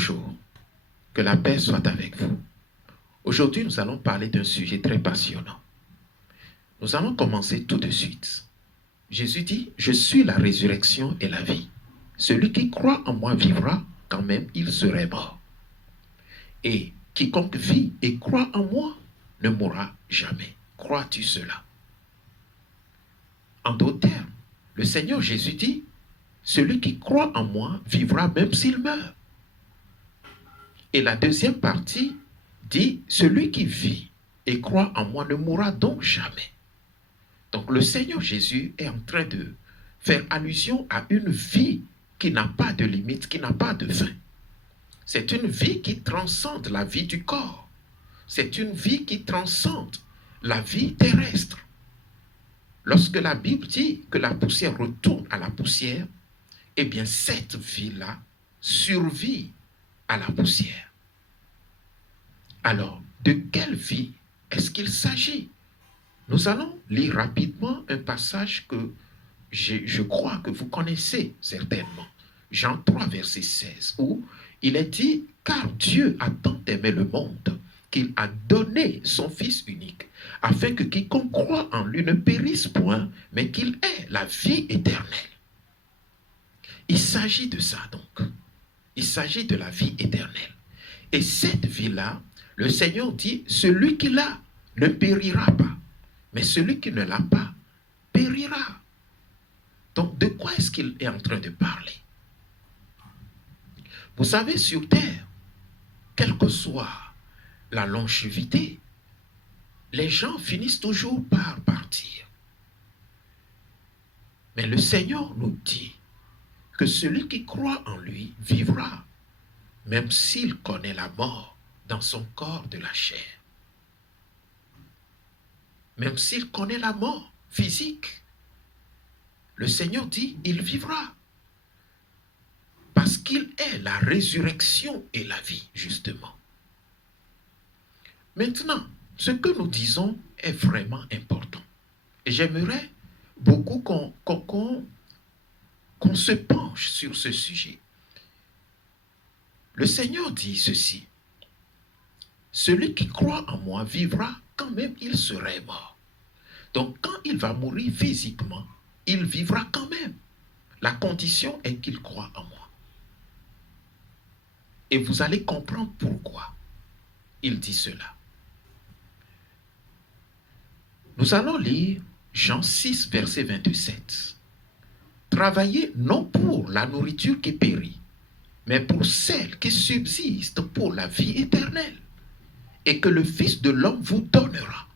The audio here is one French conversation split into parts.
Bonjour, que la paix soit avec vous. Aujourd'hui, nous allons parler d'un sujet très passionnant. Nous allons commencer tout de suite. Jésus dit, je suis la résurrection et la vie. Celui qui croit en moi vivra quand même il serait mort. Et quiconque vit et croit en moi ne mourra jamais. Crois-tu cela? En d'autres termes, le Seigneur Jésus dit, celui qui croit en moi vivra même s'il meurt. Et la deuxième partie dit, celui qui vit et croit en moi ne mourra donc jamais. Donc le Seigneur Jésus est en train de faire allusion à une vie qui n'a pas de limite, qui n'a pas de fin. C'est une vie qui transcende la vie du corps. C'est une vie qui transcende la vie terrestre. Lorsque la Bible dit que la poussière retourne à la poussière, eh bien cette vie-là survit à la poussière. Alors, de quelle vie est-ce qu'il s'agit? Nous allons lire rapidement un passage que je crois que vous connaissez certainement. Jean 3, verset 16, où il est dit, car Dieu a tant aimé le monde qu'il a donné son Fils unique, afin que quiconque croit en lui ne périsse point, mais qu'il ait la vie éternelle. Il s'agit de ça donc. Il s'agit de la vie éternelle. Et cette vie-là, le Seigneur dit, celui qui l'a ne périra pas, mais celui qui ne l'a pas périra. Donc, de quoi est-ce qu'il est en train de parler? Vous savez, sur terre, quelle que soit la longévité, les gens finissent toujours par partir. Mais le Seigneur nous dit que celui qui croit en lui vivra, même s'il connaît la mort dans son corps de la chair. Même s'il connaît la mort physique, le Seigneur dit, il vivra. Parce qu'il est la résurrection et la vie, justement. Maintenant, ce que nous disons est vraiment important. Et j'aimerais beaucoup qu'on se penche sur ce sujet. Le Seigneur dit ceci. Celui qui croit en moi vivra quand même il serait mort. Donc quand il va mourir physiquement, il vivra quand même. La condition est qu'il croit en moi. Et vous allez comprendre pourquoi il dit cela. Nous allons lire Jean 6, verset 27. Travaillez non pour la nourriture qui périt, mais pour celle qui subsiste pour la vie éternelle, et que le Fils de l'homme vous donnera.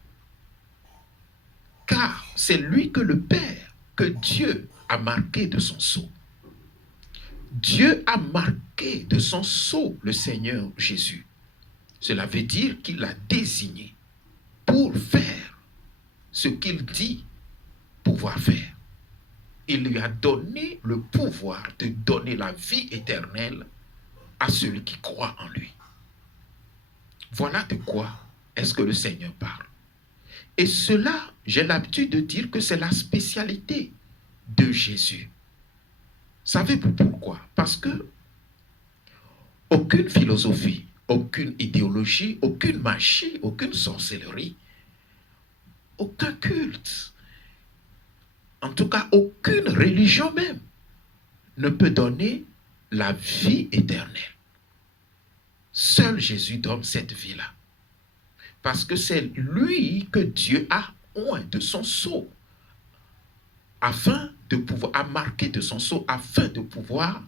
Car c'est lui que le Père, que Dieu a marqué de son sceau. Dieu a marqué de son sceau le Seigneur Jésus. Cela veut dire qu'il l'a désigné pour faire ce qu'il dit pouvoir faire. Il lui a donné le pouvoir de donner la vie éternelle à celui qui croit en lui. Voilà de quoi est-ce que le Seigneur parle. Et cela, j'ai l'habitude de dire que c'est la spécialité de Jésus. Savez-vous pourquoi? Parce que aucune philosophie, aucune idéologie, aucune magie, aucune sorcellerie, aucun culte, en tout cas aucune religion même, ne peut donner la vie éternelle. Seul Jésus donne cette vie-là. Parce que c'est lui que Dieu a oint de son sceau, afin de pouvoir, a marqué de son sceau, afin de pouvoir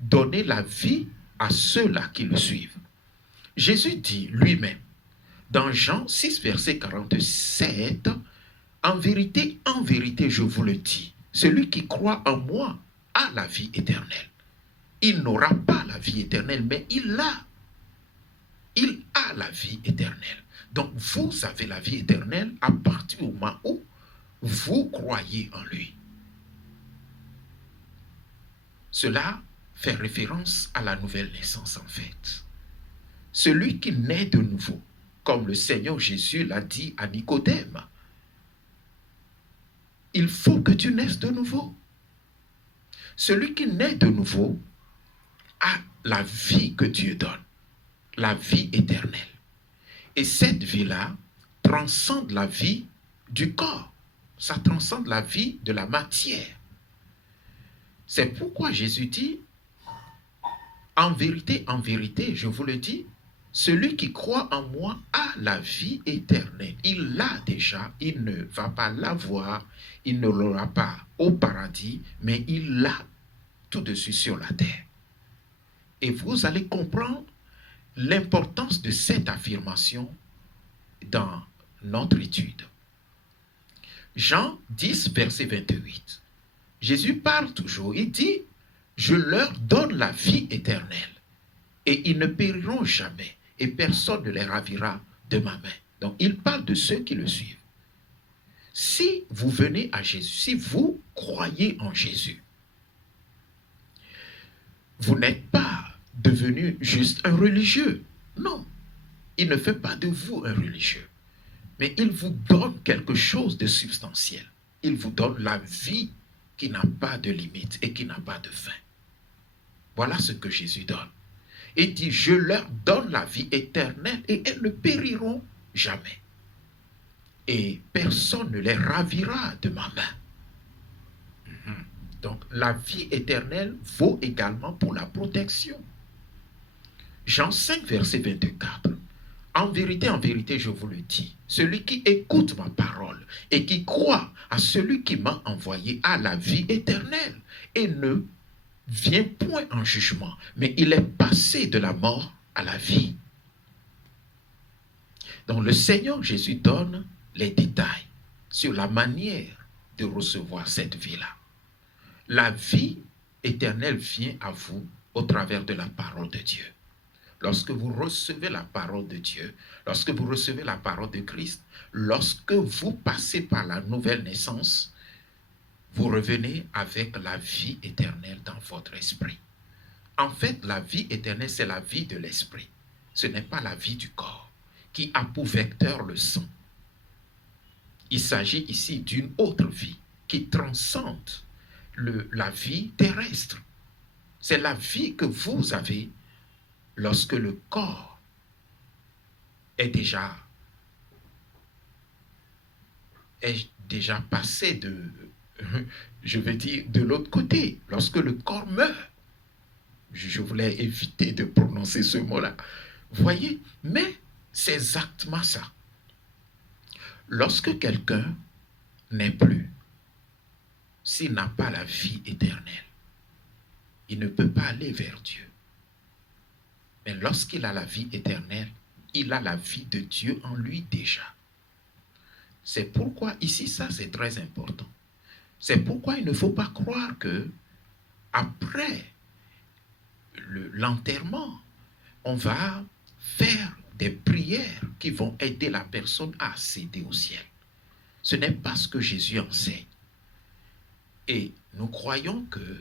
donner la vie à ceux-là qui le suivent. Jésus dit lui-même, dans Jean 6, verset 47, en vérité, je vous le dis, celui qui croit en moi a la vie éternelle. Il n'aura pas la vie éternelle, mais il l'a. Il a la vie éternelle. Donc vous avez la vie éternelle à partir du moment où vous croyez en lui. Cela fait référence à la nouvelle naissance en fait. Celui qui naît de nouveau, comme le Seigneur Jésus l'a dit à Nicodème, il faut que tu naisses de nouveau. Celui qui naît de nouveau à la vie que Dieu donne, la vie éternelle. Et cette vie-là transcende la vie du corps. Ça transcende la vie de la matière. C'est pourquoi Jésus dit, en vérité, je vous le dis, celui qui croit en moi a la vie éternelle. Il l'a déjà, il ne va pas l'avoir, il ne l'aura pas au paradis, mais il l'a tout de suite sur la terre. Et vous allez comprendre l'importance de cette affirmation dans notre étude. Jean 10, verset 28. Jésus parle toujours, il dit, je leur donne la vie éternelle et ils ne périront jamais et personne ne les ravira de ma main. Donc il parle de ceux qui le suivent. Si vous venez à Jésus, si vous croyez en Jésus, vous n'êtes pas devenu juste un religieux. Non, il ne fait pas de vous un religieux. Mais il vous donne quelque chose de substantiel. Il vous donne la vie qui n'a pas de limite et qui n'a pas de fin. Voilà ce que Jésus donne. Il dit, je leur donne la vie éternelle et elles ne périront jamais. Et personne ne les ravira de ma main. Donc la vie éternelle vaut également pour la protection. Jean 5, verset 24. En vérité, je vous le dis, celui qui écoute ma parole et qui croit à celui qui m'a envoyé a la vie éternelle et ne vient point en jugement, mais il est passé de la mort à la vie. Donc le Seigneur Jésus donne les détails sur la manière de recevoir cette vie-là. La vie éternelle vient à vous au travers de la parole de Dieu. Lorsque vous recevez la parole de Dieu, lorsque vous recevez la parole de Christ, lorsque vous passez par la nouvelle naissance, vous revenez avec la vie éternelle dans votre esprit. En fait, la vie éternelle, c'est la vie de l'esprit. Ce n'est pas la vie du corps qui a pour vecteur le sang. Il s'agit ici d'une autre vie qui transcende la vie terrestre. C'est la vie que vous avez lorsque le corps est déjà passé de l'autre côté, lorsque le corps meurt. Je voulais éviter de prononcer ce mot-là. Voyez, mais c'est exactement ça. Lorsque quelqu'un n'est plus, s'il n'a pas la vie éternelle, il ne peut pas aller vers Dieu. Mais lorsqu'il a la vie éternelle, il a la vie de Dieu en lui déjà. C'est pourquoi ici, ça c'est très important. C'est pourquoi il ne faut pas croire que après l'enterrement, on va faire des prières qui vont aider la personne à accéder au ciel. Ce n'est pas ce que Jésus enseigne. Et nous croyons que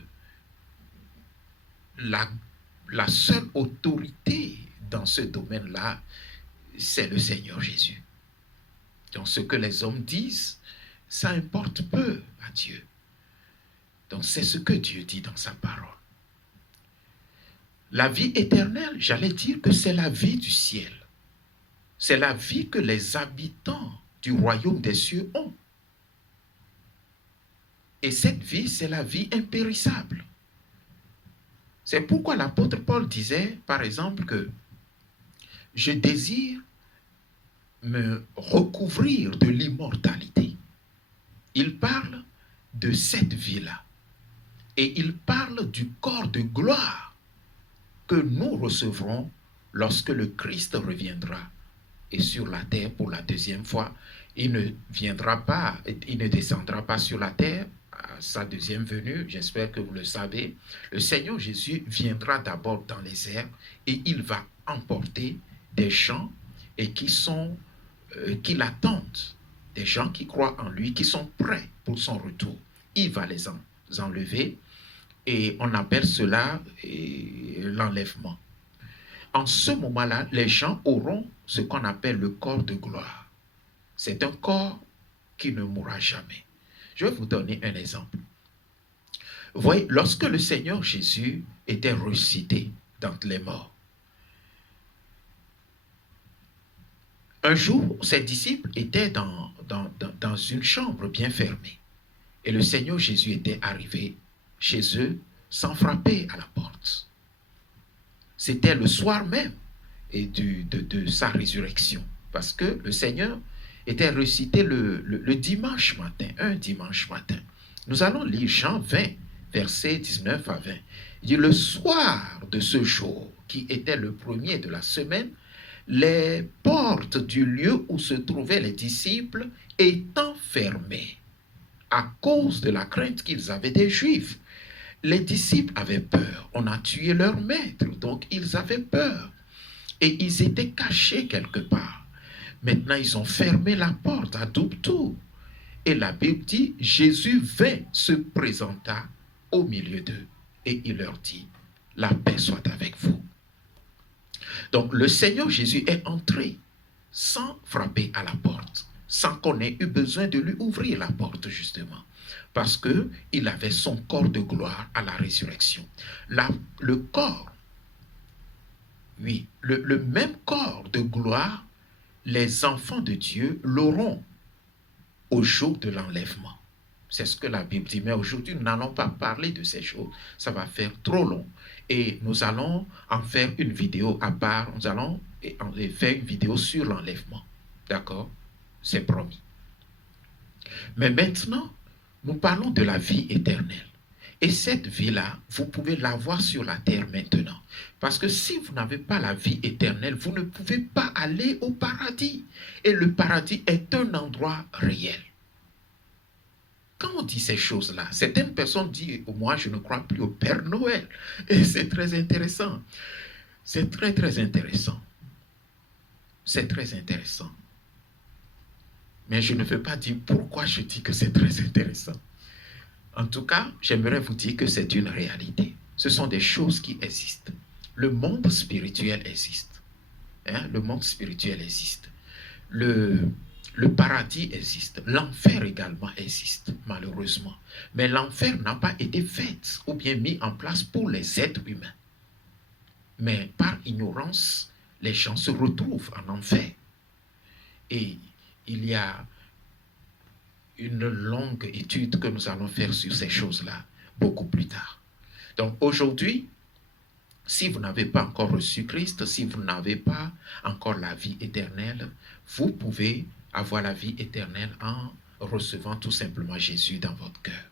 la seule autorité dans ce domaine-là, c'est le Seigneur Jésus. Donc ce que les hommes disent, ça importe peu à Dieu. Donc c'est ce que Dieu dit dans sa parole. La vie éternelle, j'allais dire que c'est la vie du ciel. C'est la vie que les habitants du royaume des cieux ont. Et cette vie, c'est la vie impérissable. C'est pourquoi l'apôtre Paul disait, par exemple, que je désire me recouvrir de l'immortalité. Il parle de cette vie-là. Et il parle du corps de gloire que nous recevrons lorsque le Christ reviendra et sur la terre pour la deuxième fois. Il ne viendra pas, il ne descendra pas sur la terre à sa deuxième venue, j'espère que vous le savez. Le Seigneur Jésus viendra d'abord dans les airs et il va emporter des gens et qui l'attendent, des gens qui croient en lui, qui sont prêts pour son retour. Il va les enlever et on appelle cela l'enlèvement. En ce moment-là, les gens auront ce qu'on appelle le corps de gloire. C'est un corps qui ne mourra jamais. Je vais vous donner un exemple. Vous voyez, lorsque le Seigneur Jésus était ressuscité d'entre les morts, un jour, ses disciples étaient dans une chambre bien fermée. Et le Seigneur Jésus était arrivé chez eux sans frapper à la porte. C'était le soir même et de sa résurrection. Parce que le Seigneur était ressuscité le dimanche matin, un dimanche matin. Nous allons lire Jean 20, versets 19 à 20. Il dit, le soir de ce jour, qui était le premier de la semaine, les portes du lieu où se trouvaient les disciples étant fermées à cause de la crainte qu'ils avaient des Juifs. Les disciples avaient peur. On a tué leur maître, donc ils avaient peur. Et ils étaient cachés quelque part. Maintenant, ils ont fermé la porte à double tour. Et la Bible dit, Jésus vint, se présenta au milieu d'eux. Et il leur dit, la paix soit avec vous. Donc, le Seigneur Jésus est entré sans frapper à la porte, sans qu'on ait eu besoin de lui ouvrir la porte, justement, parce qu'il avait son corps de gloire à la résurrection. Le corps, oui, le même corps de gloire, les enfants de Dieu l'auront au jour de l'enlèvement. C'est ce que la Bible dit. Mais aujourd'hui, nous n'allons pas parler de ces choses. Ça va faire trop long. Et nous allons en faire une vidéo à part. Nous allons faire une vidéo sur l'enlèvement. D'accord? C'est promis. Mais maintenant, nous parlons de la vie éternelle. Et cette vie-là, vous pouvez l'avoir sur la terre maintenant. Parce que si vous n'avez pas la vie éternelle, vous ne pouvez pas aller au paradis. Et le paradis est un endroit réel. Quand on dit ces choses-là, certaines personnes disent, moi je ne crois plus au Père Noël. Et c'est très intéressant. C'est très très intéressant. C'est très intéressant. Mais je ne veux pas dire pourquoi je dis que c'est très intéressant. En tout cas, j'aimerais vous dire que c'est une réalité. Ce sont des choses qui existent. Le monde spirituel existe. Hein? Le monde spirituel existe. Le paradis existe. L'enfer également existe, malheureusement. Mais l'enfer n'a pas été fait ou bien mis en place pour les êtres humains. Mais par ignorance, les gens se retrouvent en enfer. Et il y a une longue étude que nous allons faire sur ces choses-là beaucoup plus tard. Donc aujourd'hui, si vous n'avez pas encore reçu Christ, si vous n'avez pas encore la vie éternelle, vous pouvez avoir la vie éternelle en recevant tout simplement Jésus dans votre cœur.